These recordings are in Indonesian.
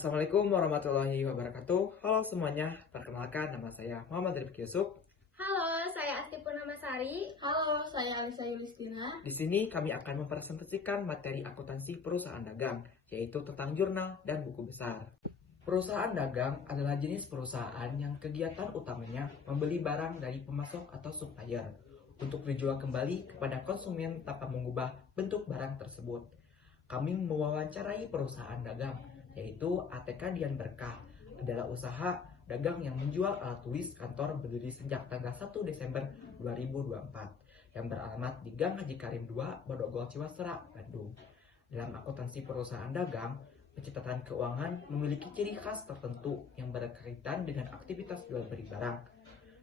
Assalamualaikum warahmatullahi wabarakatuh. Halo semuanya, perkenalkan nama saya Muhammad Rifki Yusuf. Halo, saya Asti Purnamasari. Halo, saya Alisa Yulistina. Di sini kami akan mempresentasikan materi akuntansi perusahaan dagang, yaitu tentang jurnal dan buku besar. Perusahaan dagang adalah jenis perusahaan yang kegiatan utamanya membeli barang dari pemasok atau supplier untuk dijual kembali kepada konsumen tanpa mengubah bentuk barang tersebut. Kami mewawancarai perusahaan dagang, yaitu ATK Dian Berkah, adalah usaha dagang yang menjual alat tulis kantor berdiri sejak tanggal 1 Desember 2024 yang beralamat di Gang Haji Karim 2, Bodogol, Ciwastra, Bandung. Dalam akuntansi perusahaan dagang, pencatatan keuangan memiliki ciri khas tertentu yang berkaitan dengan aktivitas jual beli barang.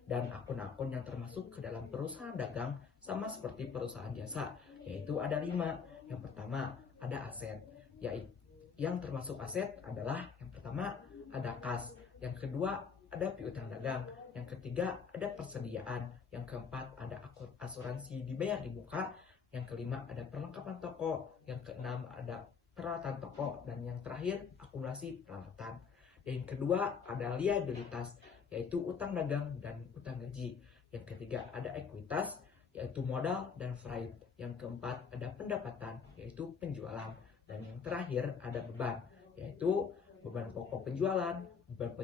Dan akun-akun yang termasuk ke dalam perusahaan dagang sama seperti perusahaan jasa, yaitu ada 5. Yang pertama, ada aset, yaitu yang termasuk aset adalah yang pertama ada kas, yang kedua ada piutang dagang, yang ketiga ada persediaan, yang keempat ada asuransi dibayar di muka, yang kelima ada perlengkapan toko, yang keenam ada peralatan toko, dan yang terakhir akumulasi peralatan. Dan yang kedua ada liabilitas, yaitu utang dagang dan utang gaji. Yang ketiga ada ekuitas, yaitu modal dan freight. Yang keempat ada pendapatan, yaitu penjualan. Dan yang terakhir ada beban, yaitu beban pokok penjualan, beban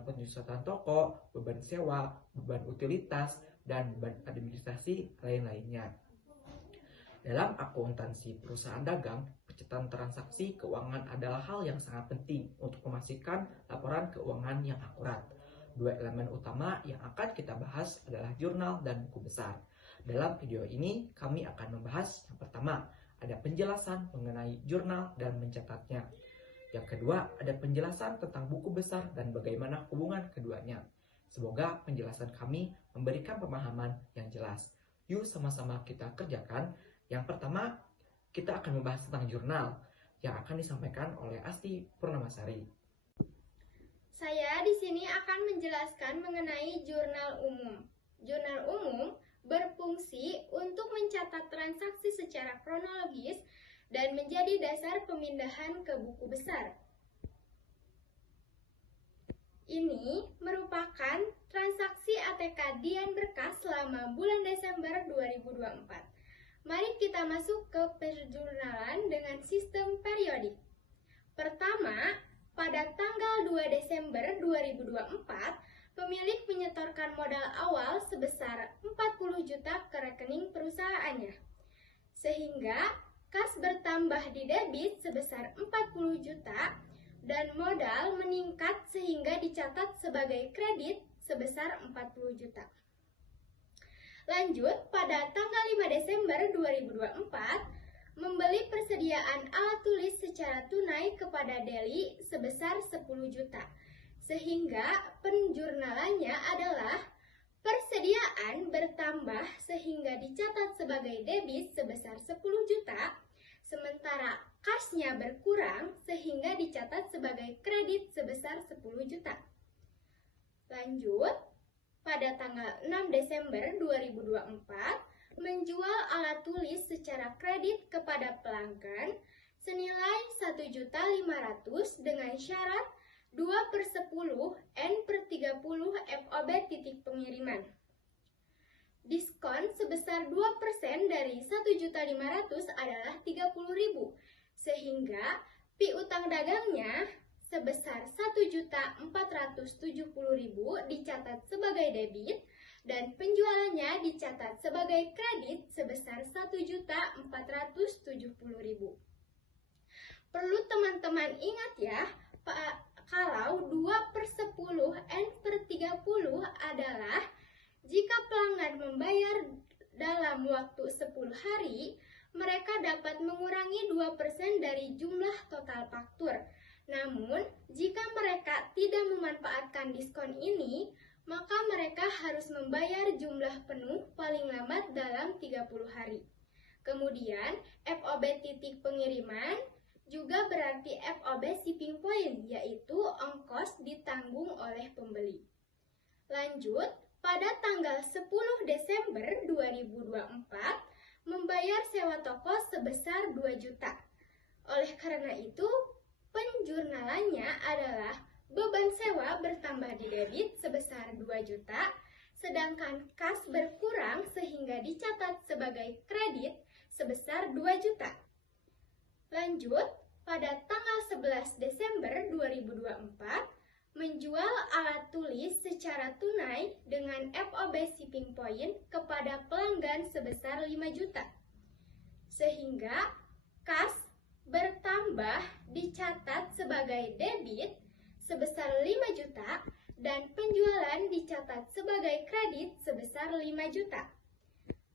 penyusutan toko, beban sewa, beban utilitas, dan beban administrasi lain-lainnya. Dalam akuntansi perusahaan dagang, pencatatan transaksi keuangan adalah hal yang sangat penting untuk memastikan laporan keuangan yang akurat. 2 elemen utama yang akan kita bahas adalah jurnal dan buku besar. Dalam video ini, kami akan membahas yang pertama, ada penjelasan mengenai jurnal dan mencatatnya. Yang kedua, ada penjelasan tentang buku besar dan bagaimana hubungan keduanya. Semoga penjelasan kami memberikan pemahaman yang jelas. Yuk sama-sama kita kerjakan. Yang pertama, kita akan membahas tentang jurnal yang akan disampaikan oleh Asti Purnamasari. Saya di sini akan menjelaskan mengenai jurnal umum. Jurnal umum berfungsi untuk mencatat transaksi secara kronologis dan menjadi dasar pemindahan ke buku besar. Ini merupakan transaksi ATK Dian Berkah selama bulan Desember 2024. Mari kita masuk ke perjurnalan dengan sistem periodik. Pertama, pada tanggal 2 Desember 2024, pemilik menyetorkan modal awal sebesar 40 juta ke rekening perusahaannya. Sehingga kas bertambah di debit sebesar 40 juta dan modal meningkat sehingga dicatat sebagai kredit sebesar 40 juta. Lanjut, pada tanggal 5 Desember 2024, membeli persediaan alat tulis secara tunai kepada Deli sebesar 10 juta. Sehingga penjurnalannya adalah persediaan bertambah sehingga dicatat sebagai debit sebesar 10 juta, sementara kasnya berkurang sehingga dicatat sebagai kredit sebesar 10 juta. Lanjut, pada tanggal 6 Desember 2024, menjual alat tulis secara kredit kepada pelanggan senilai 1.500.000 dengan syarat 2/10 N/30 FOB titik pengiriman. Diskon sebesar 2% dari 1.500.000 adalah 30.000, sehingga piutang dagangnya sebesar 1.470.000 dicatat sebagai debit dan penjualannya dicatat sebagai kredit sebesar 1.470.000. Perlu teman-teman ingat ya, kalau 2/10 N/30 adalah jika pelanggan membayar dalam waktu 10 hari, mereka dapat mengurangi 2% dari jumlah total faktur. Namun, jika mereka tidak memanfaatkan diskon ini, maka mereka harus membayar jumlah penuh paling lambat dalam 30 hari. Kemudian, FOB titik pengiriman juga berarti FOB shipping point, yaitu ongkos ditanggung oleh pembeli. Lanjut, pada tanggal 10 Desember 2024, membayar sewa toko sebesar 2 juta. Oleh karena itu, penjual penjurnalannya adalah beban sewa bertambah di debit sebesar 2 juta, sedangkan kas berkurang sehingga dicatat sebagai kredit sebesar 2 juta. Lanjut, pada tanggal 11 Desember 2024, menjual alat tulis secara tunai dengan FOB Shipping Point kepada pelanggan sebesar 5 juta. Sehingga kas bertambah dicatat sebagai debit sebesar 5 juta dan penjualan dicatat sebagai kredit sebesar 5 juta.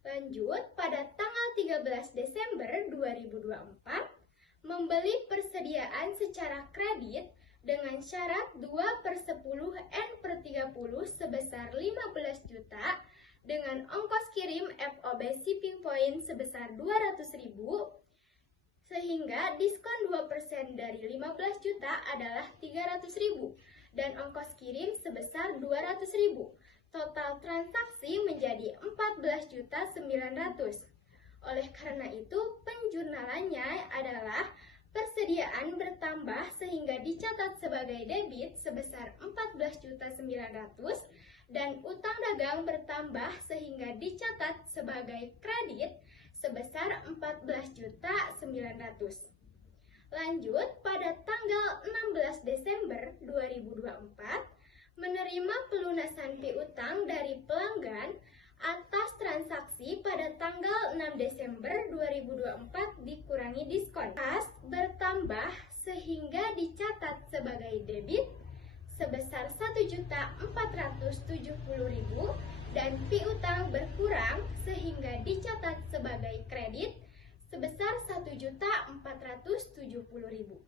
Lanjut, pada tanggal 13 Desember 2024, membeli persediaan secara kredit dengan syarat 2/10 N/30 sebesar 15 juta dengan ongkos kirim FOB Shipping Point sebesar 200.000, sehingga diskon 2% dari 15 juta adalah 300.000 dan ongkos kirim sebesar 200.000. Total transaksi menjadi 14.900.000. Oleh karena itu, penjurnalannya adalah persediaan bertambah sehingga dicatat sebagai debit sebesar 14.900.000 dan utang dagang bertambah sehingga dicatat sebagai kredit sebesar 14.900.000. Lanjut, pada tanggal 16 Desember 2024, menerima pelunasan piutang dari pelanggan atas transaksi pada tanggal 6 Desember 2024 dikurangi diskon. Kas bertambah sehingga dicatat sebagai debit sebesar 1.470.000 dan piutang berkurang sehingga dicatat sebagai kredit sebesar 1.470.000.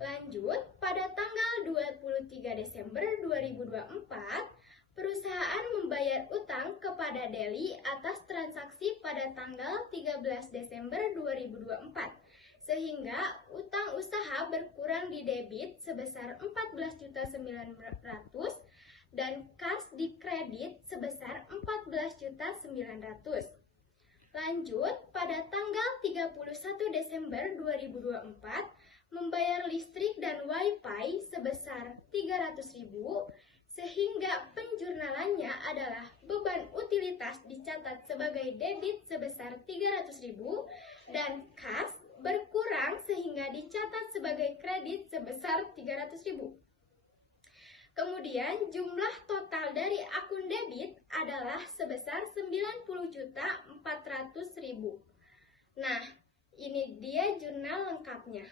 Lanjut, pada tanggal 23 Desember 2024, perusahaan membayar utang kepada Deli atas transaksi pada tanggal 13 Desember 2024, sehingga utang usaha berkurang di debit sebesar 14.900.000 dan kas di kredit sebesar 14.900.000. Lanjut, pada tanggal 31 Desember 2024, membayar listrik dan wifi sebesar 300.000, sehingga penjurnalannya adalah beban utilitas dicatat sebagai debit sebesar 300.000 dan kas berkurang sehingga dicatat sebagai kredit sebesar 300.000. Kemudian jumlah total dari akun debit adalah sebesar 90.400.000. Nah, ini dia jurnal lengkapnya.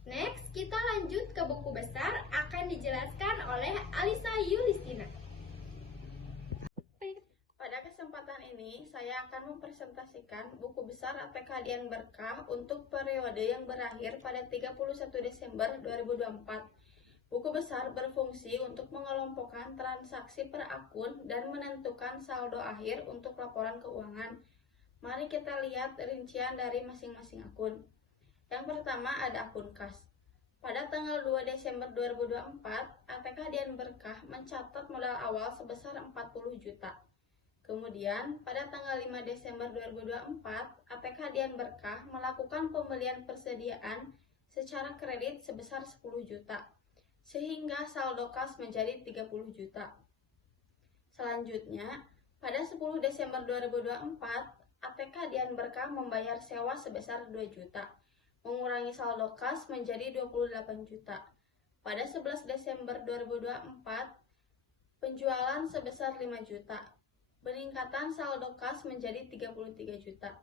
Next, kita lanjut ke buku besar, akan dijelaskan oleh Alisa Yulistina. Pada kesempatan ini, saya akan mempresentasikan buku besar ATK Dian Berkah untuk periode yang berakhir pada 31 Desember 2024. Buku besar berfungsi untuk mengelompokkan transaksi per akun dan menentukan saldo akhir untuk laporan keuangan. Mari kita lihat rincian dari masing-masing akun. Yang pertama ada akun kas. Pada tanggal 2 Desember 2024, ATK Dian Berkah mencatat modal awal sebesar 40 juta. Kemudian, pada tanggal 5 Desember 2024, ATK Dian Berkah melakukan pembelian persediaan secara kredit sebesar 10 juta, sehingga saldo kas menjadi 30 juta. Selanjutnya, pada 10 Desember 2024, ATK Dian Berkah membayar sewa sebesar 2 juta, mengurangi saldo kas menjadi 28 juta. Pada 11 Desember 2024, penjualan sebesar 5 juta. Peningkatan saldo kas menjadi 33 juta.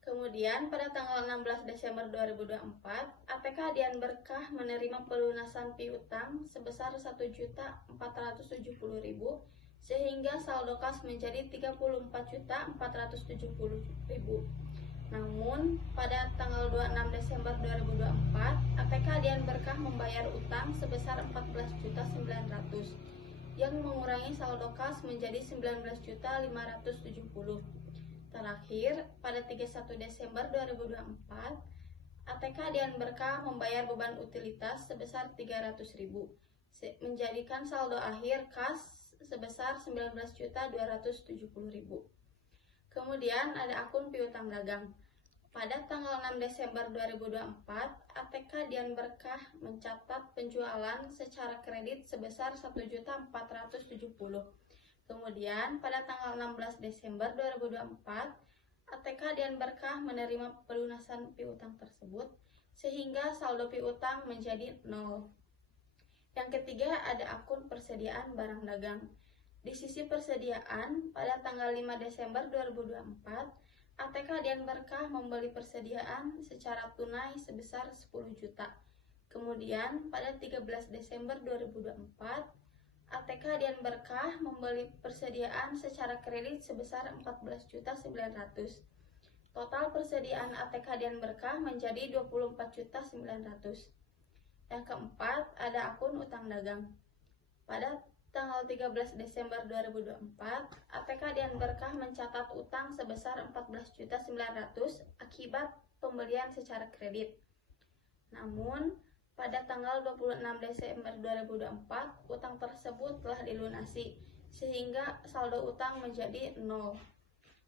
Kemudian pada tanggal 16 Desember 2024, ATK Dian Berkah menerima pelunasan piutang sebesar 1.470.000 sehingga saldo kas menjadi 34.470.000. Namun, pada tanggal 26 Desember 2024, ATK Dian Berkah membayar utang sebesar 14.900.000 yang mengurangi saldo kas menjadi 19.570.000. Terakhir, pada 31 Desember 2024, ATK Dian Berkah membayar beban utilitas sebesar 300.000, menjadikan saldo akhir kas sebesar 19.270.000. Kemudian ada akun piutang dagang. Pada tanggal 6 Desember 2024, ATK Dian Berkah mencatat penjualan secara kredit sebesar 1.470.000. Kemudian, pada tanggal 16 Desember 2024, ATK Dian Berkah menerima pelunasan piutang tersebut, sehingga saldo piutang menjadi 0. Yang ketiga, ada akun persediaan barang dagang. Di sisi persediaan, pada tanggal 5 Desember 2024, ATK Dian Berkah membeli persediaan secara tunai sebesar 10 juta. Kemudian, pada 13 Desember 2024, ATK Dian Berkah membeli persediaan secara kredit sebesar 14.900.000. Total persediaan ATK Dian Berkah menjadi 24.900.000. Yang keempat, ada akun utang dagang. Pada tanggal 13 Desember 2024, ATK Dian Berkah mencatat utang sebesar 14.900.000 akibat pembelian secara kredit. Namun, pada tanggal 26 Desember 2024, utang tersebut telah dilunasi, sehingga saldo utang menjadi 0.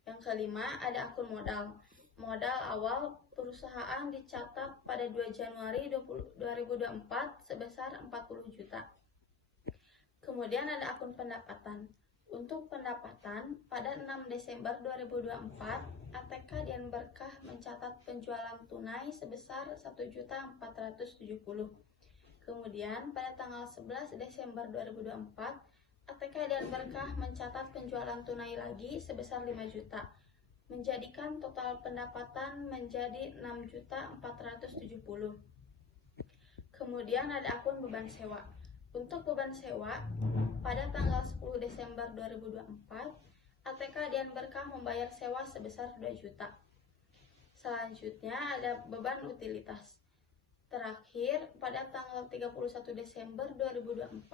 Yang kelima, ada akun modal. Modal awal perusahaan dicatat pada 2 Januari 2024 sebesar 40 juta. Kemudian ada akun pendapatan. Untuk pendapatan, pada 6 Desember 2024, ATK Dian Berkah mencatat penjualan tunai sebesar 1.470.000. Kemudian, pada tanggal 11 Desember 2024, ATK Dian Berkah mencatat penjualan tunai lagi sebesar 5 juta, menjadikan total pendapatan menjadi 6.470.000. Kemudian ada akun beban sewa. Untuk beban sewa, pada tanggal 10 Desember 2024, ATK Dian Berkah membayar sewa sebesar 2 juta. Selanjutnya ada beban utilitas. Terakhir, pada tanggal 31 Desember 2024,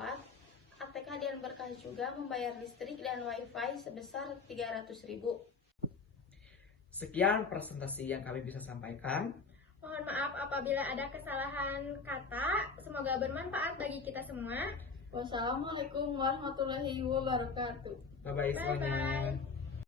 ATK Dian Berkah juga membayar listrik dan wifi sebesar 300.000. Sekian presentasi yang kami bisa sampaikan. Mohon maaf apabila ada kesalahan kata. Semoga bermanfaat bagi kita semua. Wassalamualaikum warahmatullahi wabarakatuh. Bye-bye semuanya. Bye-bye.